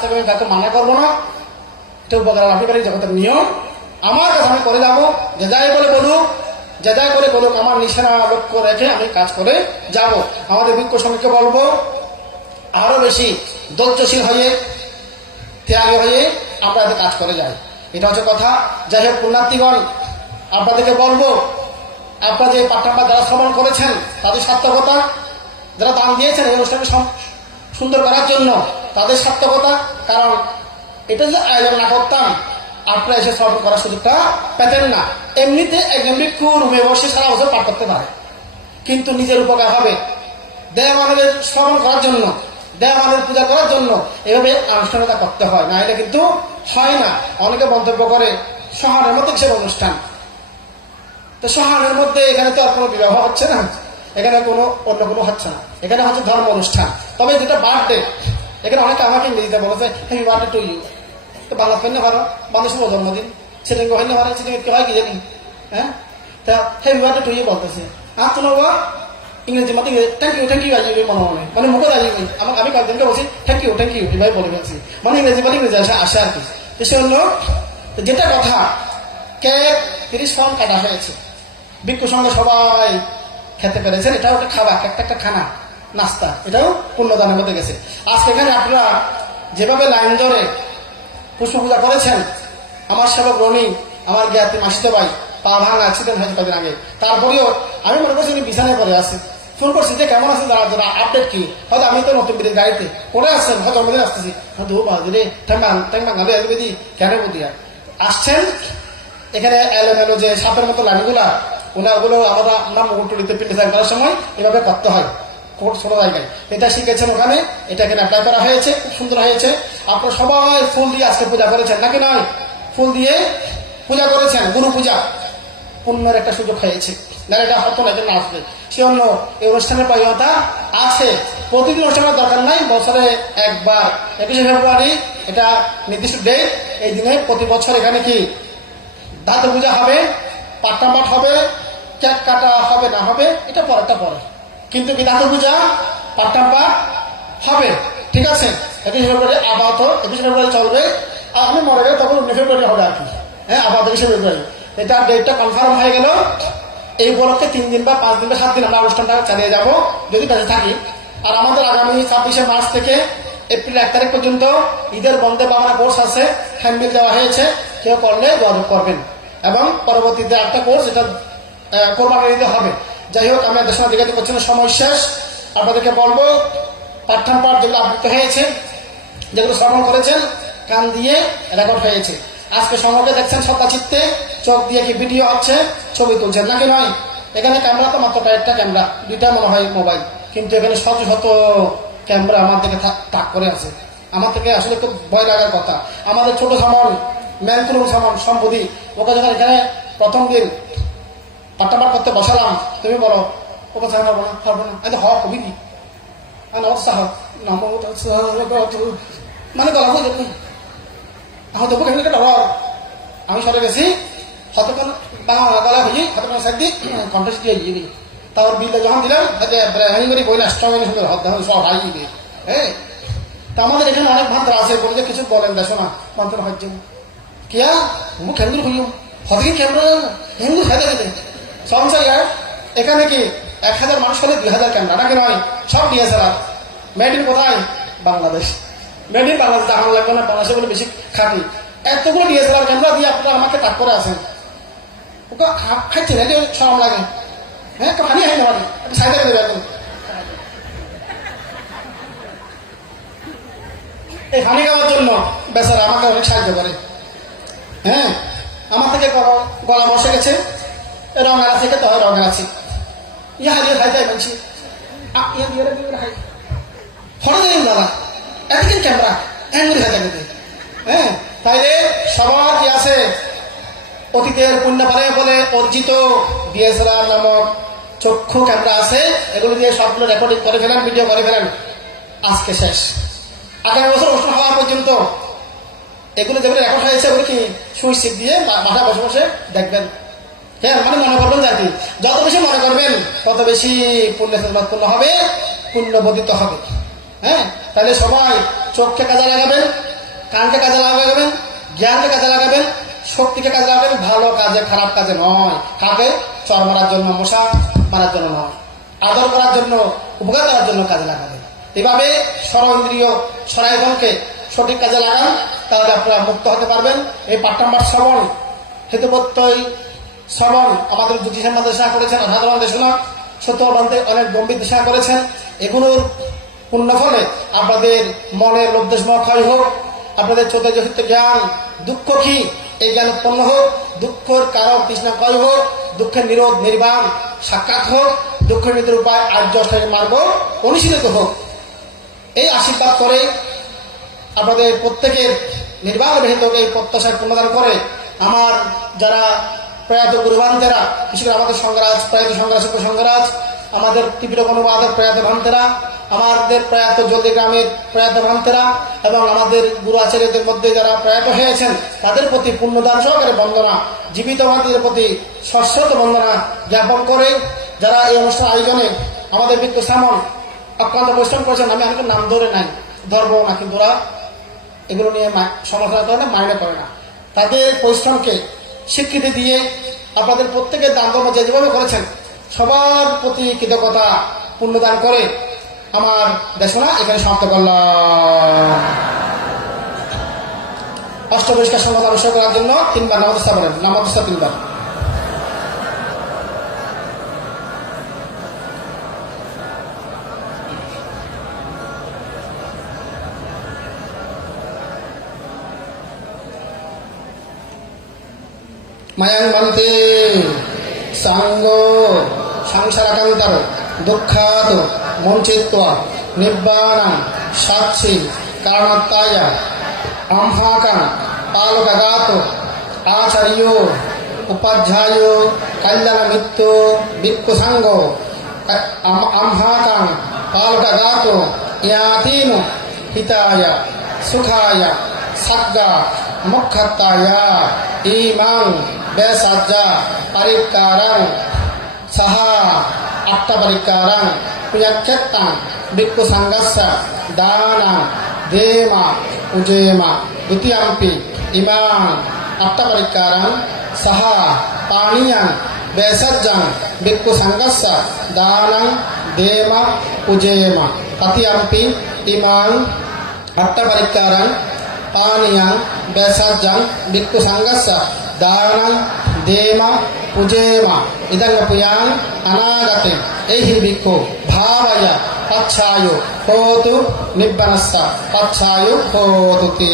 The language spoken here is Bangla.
থেকে আমি কাউকে মানা করব না। এটা উপকার পারি জগতের নিয়ম। আমার কাছে আমি করে যাব, যে যাই বলে বলুক, যে যাই করে বলুক, আমার নিশানা লক্ষ্য রেখে আমি কাজ করে যাব। আমাদের বৃক্ষ সঙ্গীকে বলব, আরও বেশি ধৈর্যশীল হয়ে, ত্যাগ হয়ে আমরা এতে কাজ করে যাই। এটা হচ্ছে কথা। যাই হোক, পুণ্যার্থীগণ, আপনাদেরকে বলব, আপনারা যে পাঠ্যাম্পা যারা শ্রবণ করেছেন, তাদের সার্থকতা, যারা দান দিয়েছেন, এই অনুষ্ঠানকে সুন্দর করার জন্য তাদের সার্থকতা, কারণ এটা যে আয়োজন না করতাম, আপনারা এসে শ্রবণ করার সুযোগটা পেতেন না। এমনিতে একজন ভিক্ষু রুমে বসে সারা বছর পাঠ করতে পারে। কিন্তু নিজের উপকার হবে। দেওয়ানের শ্রবণ করার জন্য দেওয়ানের পূজা করার জন্য এভাবে আনুষ্ঠানিকতা করতে হয়। না এটা কিন্তু হয় না। অনেকে মন্তব্য করে শহরের মধ্যে কিসের অনুষ্ঠান? তো শহরের মধ্যে এখানে তো আর কোনো বিবাহ হচ্ছে না। এখানে কোনো অন্য কোনো হচ্ছে না। এখানে হচ্ছে ধর্ম অনুষ্ঠান। তবে যেটা বার্থডে এখানে অনেকে আমাকে ইংরেজিতে বলেছে হ্যাপি বার্থডে টু ইউ তো বাংলা ফেললে পারো বাংলা শুভ জন্মদিন। সেদিনকে হইলে পারে সেদিনকে কি হয় কি জানি? হ্যাঁ? তা বার্থডে টু ইউ বলতেছে। আর তোমার বা ইংরেজি মতো থ্যাংক ইউ থ্যাংক ইউ আসবে মনে মনে। মানে মুখে আসবে আমার, আমি কয়েকজনকে বলছি থ্যাংক ইউ থ্যাংক ইউ এভাবে বলে ফেলছি। মানে ইংরেজি মানে ইংরেজি আসে আসে আর কি। সে হলো যেটা কথা, কেক, তিরিশ ফর্ম কাটা হয়েছে। ভিক্ষু সঙ্গে সবাই খেতে পেরেছেন, এটাও একটা খাবার, একটা একটা খানা। নাস্তা, এটাও পুণ্যদানের মধ্যে গেছে। আজকে এখানে আপনারা যেভাবে লাইন ধরে পুষ্প পূজা করেছেন, আমার সেবক রনি, আমার জ্ঞাতি মাসিতে ভাই, পা ভাঙা অ্যাক্সিডেন্ট হয়েছে কদিন আগে। তারপরেও আমি মনে করছি উনি বিছানায় পড়ে আছে। ফোন করছি যে কেমন আছে যারা যারা আপডেট কি? হয়তো আমি তো নতুন বিদের গাড়িতে পড়ে আসছেন হয়তো জন্মদিন আসতেছি। হয়তো ও বাজে রে ঠেঙ্গান আসবে দি কেন বুদিয়া আসছেন? এখানে এলোমেলো যে সাপের মতো লাইনগুলা ওনা ওগুলো আমরা আমরা মুকুটুলিতে সাইন করার সময় এভাবে করতে হয়। ছোট জায়গায় এটা শিখেছেন ওখানে এটা এখানে অ্যাপ্লাই করা হয়েছে, খুব সুন্দর হয়েছে। আপনারা সবাই ফুল দিয়ে আজকে পূজা করেছেন, নাকি নয়? ফুল দিয়ে পূজা করেছেন, গুরু পূজা। পুণ্যের একটা সুযোগ হয়েছে। না, এটা হতো না, এটা না আসবে। সে অন্য এই অনুষ্ঠানের প্রয়োজনতা আছে। প্রতিদিন অনুষ্ঠানের দরকার নাই, বছরে একবার। একুশে ফেব্রুয়ারি, এটা নির্দিষ্ট ডেট এই দিনে প্রতি বছর এখানে কি দাঁত পূজা হবে পাট্টামাট হবে, কেক কাটা হবে, না হবে, এটা পরেরটা পরে। কিন্তু কি দাঁত পূজা? পাট্টাম্পাট হবে। ঠিক আছে? একুশে ফেব্রুয়ারি আপাতত একুশে ফেব্রুয়ারি চলবে। আর আমি মনে গেলে তখন উনিশে ফেব্রুয়ারি হবে আর কি। হ্যাঁ আপাতত একুশে ফেব্রুয়ারি এটা ডেটটা কনফার্ম হয়ে গেল। এই উপলক্ষে তিন দিন বা পাঁচ দিন বা সাত দিন আমরা অনুষ্ঠানটা চালিয়ে যাব, যদি বেঁচে থাকি। আর আমাদের আগামী ছাব্বিশে মার্চ থেকে এপ্রিল এক তারিখ পর্যন্ত ঈদের বন্ধে বাংলা কোর্স আছে হ্যান্ডবিল দেওয়া হয়েছে। কেউ করলে যোগাযোগ করবেন। এবং পরবর্তীতে একটা কোর্স এটা কোরবানি দিতে হবে। যাই হোক আমি দেশের দিকে করছি না সময় শেষ। আপনাদেরকে বলব পাঠ্যান পাঠ যেগুলো আবৃত্ত হয়েছে, যেগুলো শ্রবণ করেছেন, কান দিয়ে রেকর্ড হয়েছে। আজকে সঙ্গে দেখছেন সত্তা চিত্তে, চোখ দিয়ে কি ভিডিও হচ্ছে ছবি তুলছেন নাকি নয়? এখানে ক্যামেরা তো মাত্র কয়েকটা ক্যামেরা দুইটা মনে হয় মোবাইল কিন্তু এখানে শত শত ক্যামেরা আমার থেকে তাক করে আছে। আমার থেকে আসলে খুব ভয় লাগার কথা। আমাদের ছোট সামন ম্যানকুলুম সামন সম্পত্তি ওকে যখন এখানে প্রথম দিন পাট্টাপাট করতে বসালাম, তুমি বলো ওকে সাহেব পারব না পারব না। আচ্ছা হওয়া কবি কি? আর নমস্কার মানে গলা বুঝে আমার দেবো কেন ডর আমি সরে গেছি হতক্ষণ গলা হই হতক্ষণ সাইড দিই কন্টেস্ট দিয়ে ইয়ে দিই তারপর বিলটা যখন দিলাম, তাতে হানি করে বই না স্ট্রং সুন্দর হত সব হাই দিয়ে হ্যাঁ তা আমাদের এখানে অনেক ভান্তার আছে বলে যে কিছু বলেন, দেখো না ভান্তার হচ্ছে কিয়া? মু কেন্দ্র হইম হতকি গেলে সংসার এখানে কি এক হাজার মানুষ হলে দুই হাজার ক্যামেরা? নাকি নয়? সব ডিএসএলআর মেড ইন কোথায়? বাংলাদেশ। মেড বাংলাদেশ। আমার লাগবে না বাংলাদেশে বলে বেশি খাটি। এতগুলো ডিএসএলআর ক্যামেরা দিয়ে আপনারা আমাকে টাক করে আসেন ওকে খাচ্ছে এটা সরম লাগে। হ্যাঁ তো হানি হয় না মানে সাইডে দেবে এখন এই হানি খাওয়ার জন্য বেচারা আমাকে অনেক সাহায্য করে। হ্যাঁ আমার থেকে গলা বসে গেছে। তো হয় রঙের আছে ইয়া হারিয়ে খাই যাই বলছি। আ, ইয়া দিয়ে রে, দিয়ে রে, যাই দাদা। এতদিন ক্যামেরা এমনি খাই যাবে হ্যাঁ তাইলে সবার কি আছে? অতীতের পুণ্য পারে বলে অর্জিত ডিএসএলআর নামক চক্ষু ক্যামেরা আছে। এগুলো দিয়ে সবগুলো রেকর্ডিং করে ফেলেন ভিডিও করে ফেলেন আজকে শেষ। আগামী বছর অনুষ্ঠান হওয়া পর্যন্ত এগুলো যেগুলো রেকর্ড হয়েছে ওগুলো কি সুইচ দিয়ে মা- মাথায় বসে বসে দেখবেন। হ্যাঁ মানে মনে করবেন কি যত বেশি মনে করবেন, তত বেশি পুণ্য পূর্ণ হবে, পুণ্য বদিত হবে। হ্যাঁ তাহলে সবাই চোখকে কাজে লাগাবেন, কানকে কাজে লাগাবেন, জ্ঞানকে কাজে লাগাবেন, শক্তিকে কাজে লাগাবেন, ভালো কাজে, খারাপ কাজে নয়। কাকে? চর মারার জন্য, মশা মারার জন্য নয়। আদর করার জন্য, উপকার করার জন্য কাজে লাগাবেন। এভাবে সর ইন্দ্রিয় সরাইগণকে সঠিক কাজে লাগান, তাহলে আপনারা মুক্ত হতে পারবেন। এই পাঠ নাম্বার শ্রবণ হেতু প্রত্যয় শ্রবণ আমাদের জ্যোতিষের দেশা করেছেন দেশনা সত্য বলতে অনেক গম্ভীর দেশা করেছেন। এগুলোর পূর্ণ ফলে আপনাদের মনের লোকদেশময় ক্ষয় হোক, আপনাদের চোদ্দ জ্ঞান, দুঃখ কি, এই জ্ঞান উৎপন্ন হোক, দুঃখের কারণ তৃষ্ণা ক্ষয় হোক, দুঃখের নিরোধ, নির্বাণ, সাক্ষাৎ হোক, দুঃখের নীতির উপায় আর্য অষ্টাঙ্গিক মার্গ অনুশীলিত হোক। এই আশীর্বাদ করে আপনাদের প্রত্যেকের নির্বাণ বিহিত এই প্রত্যাশায় পূর্ণদান করে আমার যারা প্রয়াত গুরুবান্তেরা বিশেষ করে আমাদের সংগ্রাজ, প্রয়াত সংগ্রাজ সংগ্রাজ, আমাদের তীব্র অনুবাদক প্রয়াত ভান্তেরা আমাদের প্রয়াত জলদি গ্রামের প্রয়াত ভান্তেরা এবং আমাদের গুরু আচার্যদের মধ্যে যারা প্রয়াত হয়েছেন, তাদের প্রতি পুণ্যদান সহকারে বন্দনা, জীবিত ভান্তিদের প্রতি সশ্রত বন্দনা জ্ঞাপন করে যারা এই অনুষ্ঠান আয়োজনে আমাদের বিদ্যুৎ সামন অক্লান্ত পরিশ্রম করেছেন, আমি অনেকের নাম ধরে নাই, ধরবো না, কিন্তু ওরা এগুলো নিয়ে সমালোচনা করে না, মাইনে করে না। তাদের পরিশ্রমকে স্বীকৃতি দিয়ে আপনাদের প্রত্যেকের দান ধর্ম যে যেভাবে করেছেন, সবার প্রতি কৃতজ্ঞতা পুণ্যদান করে আমার দেশনা এখানে সমাপ্ত করলাম। অষ্টপরিষ্কার সংবাদ আবিষ্কার করার জন্য তিনবার নামাজ নামাজ তিনবার। মায়াঙ্গন্তে সাঙ্গ সংসারাকান্তর দুঃখাত মঞ্চিত্বা নিব্বাণ সাক্ষী কারণত্তায় আমহাকাং পালকাগাত আচার্য উপাধ্যায় কল্যাণ মিত্র ভিক্ষুসাঙ্গ আমহাকাং পালকাগাত ইয়াতিন হিতায় সুখায় সাগ্গা মুখ্যতায় ইমাং बेसज्जा परिकारं सः अट्टपरिकारं पुयक्षत्तं भिक्खुसङ्गस्य दानं देम उजेम द्वितीयमपि इमान् अट्टपरिकारं सः पाणीयं बेसज्जं भिक्खुसङ्गस्य दानं देम उजेम तृतीयमपि इमान् अट्टपरिकारं పానీయం బెసజ్జం బిక్కు సంగస్స దానం దేమ పుజేమ ఇదంగ పుయాన్ అనాగతి ఎహి బిక్కు భావయ పచ్చాయు హోతు నిబ్బనస్స పచ్చాయు హోతుతి